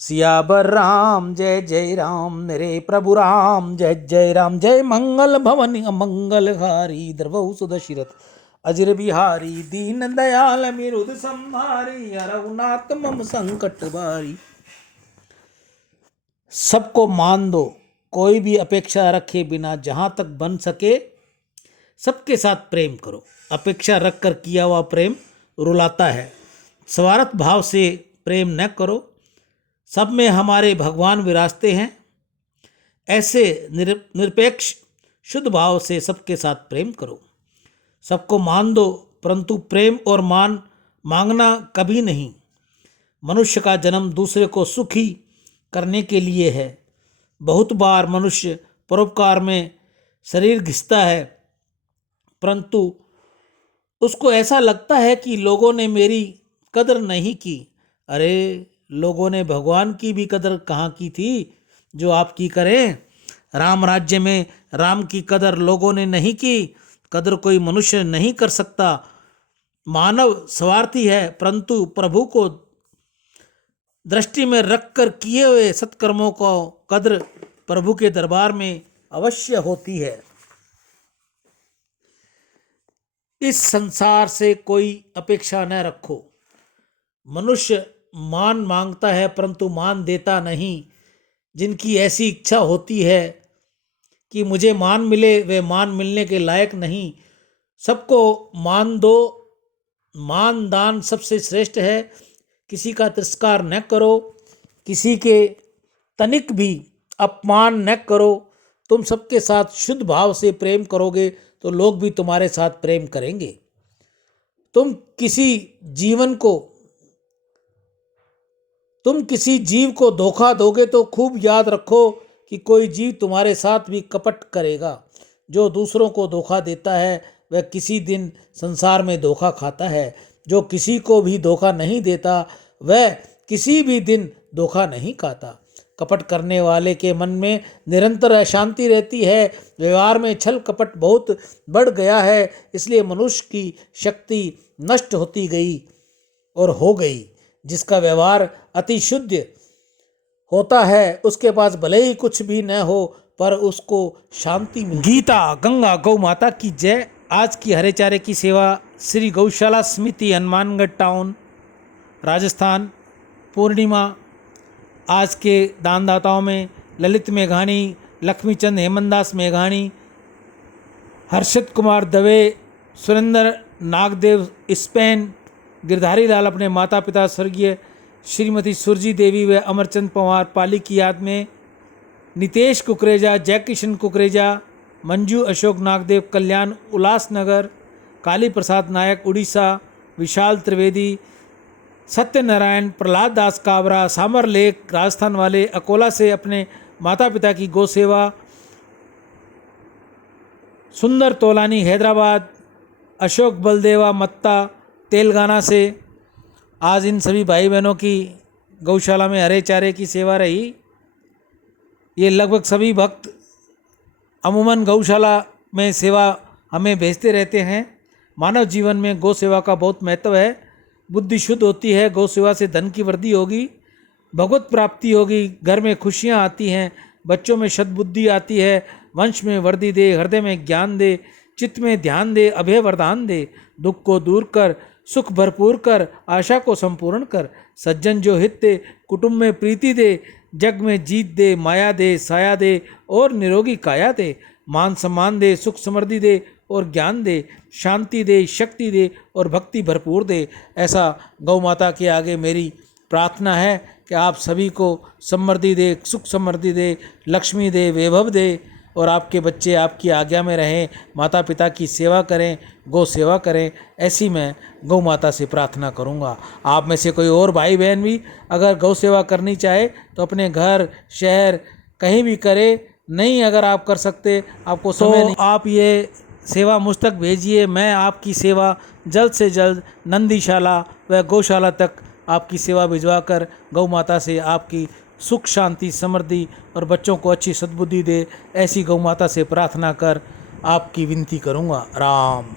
सियावर राम जय जय राम, मेरे प्रभु राम जय जय राम। जय मंगल भवन मंगलहारी, द्रवहु सुदशरथ अजिर बिहारी। दीन दयाल मिरुद संहारी, हरहुनाथ मम संकट बारी। सबको मान दो, कोई भी अपेक्षा रखे बिना, जहाँ तक बन सके सबके साथ प्रेम करो। अपेक्षा रख कर किया हुआ प्रेम रुलाता है। स्वार्थ भाव से प्रेम न करो। सब में हमारे भगवान विराजते हैं। ऐसे निरपेक्ष शुद्ध भाव से सबके साथ प्रेम करो। सबको मान दो, परंतु प्रेम और मान मांगना कभी नहीं। मनुष्य का जन्म दूसरे को सुखी करने के लिए है। बहुत बार मनुष्य परोपकार में शरीर घिसता है, परंतु उसको ऐसा लगता है कि लोगों ने मेरी कदर नहीं की। अरे, लोगों ने भगवान की भी कदर कहाँ की थी जो आपकी करें। राम राज्य में राम की कदर लोगों ने नहीं की। कदर कोई मनुष्य नहीं कर सकता। मानव स्वार्थी है, परंतु प्रभु को दृष्टि में रखकर किए हुए सत्कर्मों को कद्र प्रभु के दरबार में अवश्य होती है। इस संसार से कोई अपेक्षा न रखो। मनुष्य मान मांगता है, परंतु मान देता नहीं। जिनकी ऐसी इच्छा होती है कि मुझे मान मिले, वे मान मिलने के लायक नहीं। सबको मान दो। मान दान सबसे श्रेष्ठ है। किसी का तिरस्कार न करो, किसी के तनिक भी अपमान न करो। तुम सबके साथ शुद्ध भाव से प्रेम करोगे तो लोग भी तुम्हारे साथ प्रेम करेंगे। तुम किसी जीव को धोखा दोगे तो खूब याद रखो कि कोई जीव तुम्हारे साथ भी कपट करेगा। जो दूसरों को धोखा देता है वह किसी दिन संसार में धोखा खाता है। जो किसी को भी धोखा नहीं देता वह किसी भी दिन धोखा नहीं खाता। कपट करने वाले के मन में निरंतर अशांति रहती है। व्यवहार में छल कपट बहुत बढ़ गया है, इसलिए मनुष्य की शक्ति नष्ट होती गई और हो गई। जिसका व्यवहार अति शुद्ध होता है उसके पास भले ही कुछ भी न हो, पर उसको शांति मिलती। गीता गंगा गौ माता की जय। आज की हरे चारे की सेवा श्री गौशाला समिति, हनुमानगढ़ टाउन, राजस्थान। पूर्णिमा। आज के दानदाताओं में ललित मेघानी, लक्ष्मीचंद हेमनदास मेघानी, हर्षित कुमार दवे, सुरेंद्र नागदेव स्पेन, गिरधारी लाल अपने माता पिता स्वर्गीय श्रीमती सुरजी देवी व अमरचंद पवार पाली की याद में, नितेश कुकरेजा, जयकिशन कुकरेजा, मंजू अशोक नागदेव कल्याण उल्लासनगर, काली प्रसाद नायक उड़ीसा, विशाल त्रिवेदी, सत्यनारायण, प्रहलाद दास काबरा, सामर लेक राजस्थान वाले, अकोला से अपने माता पिता की गौ सेवा, सुंदर तोलानी हैदराबाद, अशोक बलदेवा मत्ता तेलंगाना से। आज इन सभी भाई बहनों की गौशाला में हरे चारे की सेवा रही। ये लगभग सभी भक्त अमूमन गौशाला में सेवा हमें भेजते रहते हैं। मानव जीवन में गौ सेवा का बहुत महत्व है। बुद्धि शुद्ध होती है, गौ सेवा से धन की वृद्धि होगी, भगवत प्राप्ति होगी, घर में खुशियाँ आती हैं, बच्चों में सद्बुद्धि आती है, वंश में वृद्धि दे, हृदय में ज्ञान दे, चित्त में ध्यान दे, अभय वरदान दे, दुख को दूर कर, सुख भरपूर कर, आशा को संपूर्ण कर, सज्जन जो हित दे, कुटुंब में प्रीति दे, जग में जीत दे, माया दे, साया दे और निरोगी काया दे, मान सम्मान दे, सुख समृद्धि दे और ज्ञान दे, शांति दे, शक्ति दे और भक्ति भरपूर दे। ऐसा गौ माता के आगे मेरी प्रार्थना है कि आप सभी को समृद्धि दे, सुख समृद्धि दे, लक्ष्मी दे, वैभव दे और आपके बच्चे आपकी आज्ञा में रहें, माता पिता की सेवा करें, गौ सेवा करें। ऐसी मैं गौ माता से प्रार्थना करूंगा। आप में से कोई और भाई बहन भी अगर गौ सेवा करनी चाहे तो अपने घर शहर कहीं भी करे। नहीं अगर आप कर सकते, आपको समय नहीं, आप ये सेवा मुझ तक भेजिए। मैं आपकी सेवा जल्द से जल्द नंदीशाला व गौशाला तक आपकी सेवा भिजवाकर गौ माता से आपकी सुख शांति समृद्धि और बच्चों को अच्छी सद्बुद्धि दे, ऐसी गौ माता से प्रार्थना कर आपकी विनती करूँगा। राम।